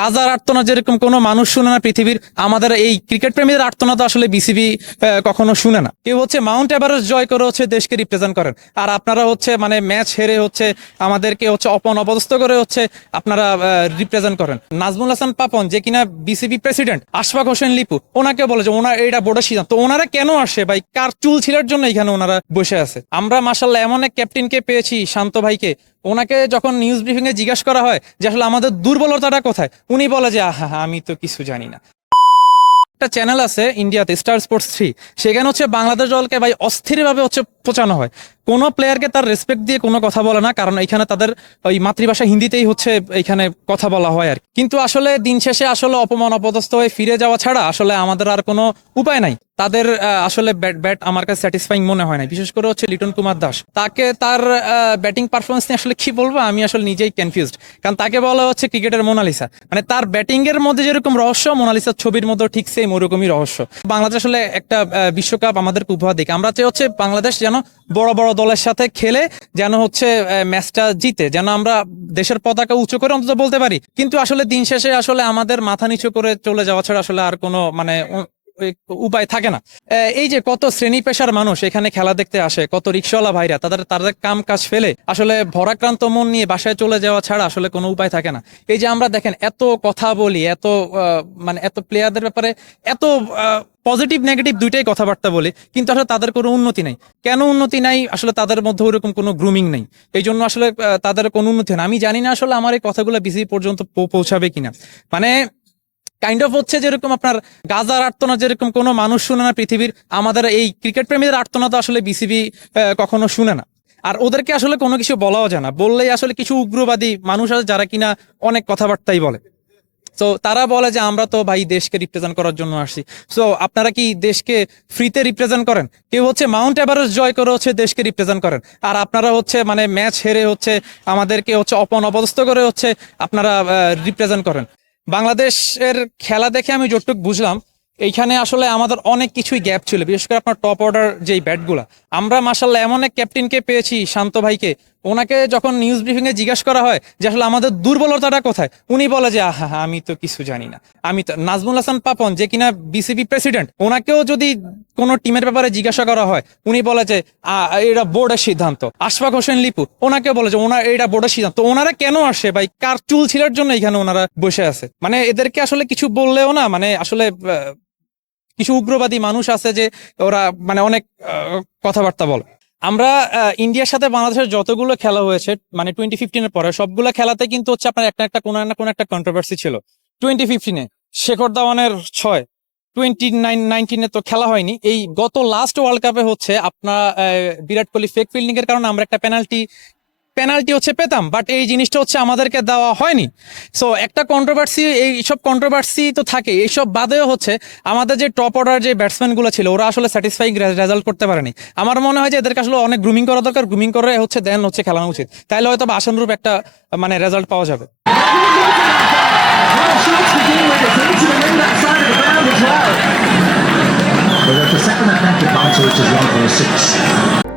গাজার আর্তনা যেরকম কোনো মানুষ শুনে না, পৃথিবীর আমাদের এই ক্রিকেট প্রেমীদের আর্তনা তো আসলে বিসিবি কখনো শুনে না। কেউ হচ্ছে মাউন্ট এভারেস্ট জয় করে হচ্ছে দেশকে রিপ্রেজেন্ট করেন। আর আপনারা হচ্ছে মানে ম্যাচ হেরে হচ্ছে আমাদেরকে হচ্ছে অপন অবস্থ করে হচ্ছে আপনারা রিপ্রেজেন্ট করেন। নাজমুল হাসান পাপন, যে কিনা বিসিবি প্রেসিডেন্ট আশফাক হোসেন লিপু ওনাকে বলে যে ওনার এটা বোর্ডের সিদ্ধান্ত ওনারা কেন আসে ভাই? কার চুল ছিলার জন্য এখানে ওনারা বসে আছে? আমরা মাসাল্লাহ এমন এক ক্যাপ্টেনকে পেয়েছি শান্ত ভাইকে ওনাকে যখন নিউজ ব্রিফিং এ জিজ্ঞাসা করা হয় যে আসলে আমাদের দুর্বলতাটা কোথায়, উনি বলে যে, আহা, আমি তো কিছু জানি না। একটা চ্যানেল আছে ইন্ডিয়াতে স্টার স্পোর্টস থ্রি সেখানে হচ্ছে বাংলাদেশ দলকে ভাই অস্থিরভাবে হচ্ছে পচানো হয়। কোনো প্লেয়ারকে তার রেসপেক্ট দিয়ে কোনো কথা বলে না, কারণ এখানে তাদের ওই মাতৃভাষা হিন্দিতেই হচ্ছে এখানে কথা বলা হয় আর কিন্তু আসলে দিন শেষে আসলে অপমান অপদস্থ হয়ে ফিরে যাওয়া ছাড়া আসলে আমাদের আর কোনো উপায় নাই। তাদের আসলে ব্যাট ব্যাট আমার কাছে স্যাটিসফাইং মনে হয় না বিশেষ করে হচ্ছে লিটন কুমার দাস। তাকে তার ব্যাটিং পারফরমেন্স নিয়ে আসলে কি বলব? আমি আসলে নিজেই কনফিউজড কারণ তাকে বলা হচ্ছে ক্রিকেটের মোনালিসা। মানে তার ব্যাটিং এর মধ্যে যেরকম রহস্য, মোনালিসার ছবির মধ্যে ঠিক সেম ওরকমই রহস্য। বাংলাদেশ আসলে একটা বিশ্বকাপ আমাদের উপহার দিকে। আমরা চাই হচ্ছে বাংলাদেশ যেন বড় বড় দলের সাথে খেলে, যেন হচ্ছে ম্যাচটা জিতে, যেন আমরা দেশের পতাকা উঁচু করে অন্তত বলতে পারি। কিন্তু আসলে দিন শেষে আসলে আমাদের মাথা নিচু করে চলে যাওয়া ছাড়া আসলে আর কোনো মানে উপায় থাকে না। এই যে কত শ্রেণি পেশার মানুষ এখানে খেলা দেখতে আসে, কত রিক্সাওয়ালা ভাইরা, তাদের তাদের কাম কাজ ফেলে, আসলে ভরাক্রান্ত মন নিয়ে বাসায় চলে যাওয়া ছাড়া আসলে কোনো উপায় থাকে না। এই যে আমরা দেখেন, এত কথা বলি, এত মানে এত প্লেয়ারদের ব্যাপারে এত পজিটিভ নেগেটিভ দুইটাই কথাবার্তা বলি, কিন্তু আসলে তাদের কোনো উন্নতি নাই। কেন উন্নতি নাই? আসলে তাদের মধ্যে ওরকম কোনো গ্রুমিং নেই। এই জন্য আসলে তাদের কোনো উন্নতি না। আমি জানি না আসলে আমার এই কথাগুলো বিসি পর্যন্ত পৌঁছাবে কিনা। মানে কাইন্ড অফ হচ্ছে যেরকম আপনার গাজার আর্তনা যেরকম কোনো মানুষ শুনে না পৃথিবীর, আমাদের এই ক্রিকেট প্রেমীদের আর্তনা তো আসলে বিসিবি কখনো শুনে না। আর ওদেরকে আসলে কোনো কিছু বলাও যায় না। বললেই আসলে কিছু উগ্রবাদী মানুষ আছে যারা কিনা অনেক কথাবার্তাই বলে। তো তারা বলে যে আমরা তো ভাই দেশকে রিপ্রেজেন্ট করার জন্য আসছি। সো আপনারা কি দেশকে ফ্রিতে রিপ্রেজেন্ট করেন? কেউ হচ্ছে মাউন্ট এভারেস্ট জয় করে হচ্ছে দেশকে রিপ্রেজেন্ট করেন। আর আপনারা হচ্ছে মানে ম্যাচ হেরে হচ্ছে আমাদেরকে হচ্ছে অপন অবস্থ করে হচ্ছে আপনারা রিপ্রেজেন্ট করেন। বাংলাদেশের খেলা দেখে আমি যতটুক বুঝলাম, এইখানে আসলে আমাদের অনেক কিছুই গ্যাপ ছিল। বিশেষ করে আপনার টপ অর্ডার যেই ব্যাটগুলা আমরা মাসাল্লাহ এমন এক ক্যাপ্টেনকে পেয়েছি, শান্ত ভাইকে। ওনাকে যখন নিউজ ব্রিফিংয়ে জিজ্ঞাসা করা হয় যে, আসলে আমাদের দুর্বলতাটা কোথায়? উনি বলে যে, আহা, আমি তো কিছু জানি না। আমি তো নাজমুল হাসান পাপন, যে কিনা বিসিবি প্রেসিডেন্ট ওনাকেও যদি কোনো টিমের ব্যাপারে জিজ্ঞাসা করা হয়, উনি বলে যে এটা বোর্ডের সিদ্ধান্ত। আশফাক হোসেন লিপু ওনাকে বলে যে, ওনার, এটা বোর্ডের সিদ্ধান্ত। ওনারা কেন আসে? ভাই, কার চুল ছিলার জন্য এখানে ওনারা বসে আছে? মানে এদেরকে আসলে কিছু বললেও না মানে আসলে কিছু উগ্রবাদী মানুষ আছে যে, ওরা মানে অনেক কথাবার্তা বলে। আমরা ইন্ডিয়ার সাথে বাংলাদেশের যতগুলো খেলা হয়েছে মানে টোয়েন্টি ফিফটিনের পরে, সবগুলো খেলাতে কিন্তু হচ্ছে আপনার একটা একটা, কোনো না কোনো একটা কন্ট্রোভার্সি ছিল। টোয়েন্টি ফিফটিনে শেখর দাওয়ানের ছয় টোয়েন্টি নাইন নাইনটিনে তো খেলা হয়নি। এই গত লাস্ট ওয়ার্ল্ড কাপে হচ্ছে আপনার বিরাট কোহলি ফেক ফিল্ডিং এর কারণে আমরা একটা পেনাল্টি পেনাল্টি হচ্ছে পেতাম বাট এই জিনিসটা হচ্ছে আমাদেরকে দেওয়া হয়নি। সো একটা কন্ট্রোভার্সি এই সব কন্ট্রোভার্সি তো থাকে। এইসব বাদেও হচ্ছে আমাদের যে টপ অর্ডার যে ব্যাটসম্যানগুলো ছিল, ওরা আসলে স্যাটিসফাইং রেজাল্ট করতে পারেনি। আমার মনে হয় যে এদেরকে আসলে অনেক গ্রুমিং করা দরকার। গ্রুমিং করে হচ্ছে দেন হচ্ছে খেলানো উচিত। তাহলে হয়তো বা আশানুরূপ একটা মানে রেজাল্ট পাওয়া যাবে। We're the second attempt to bounce, which is 1 for 6.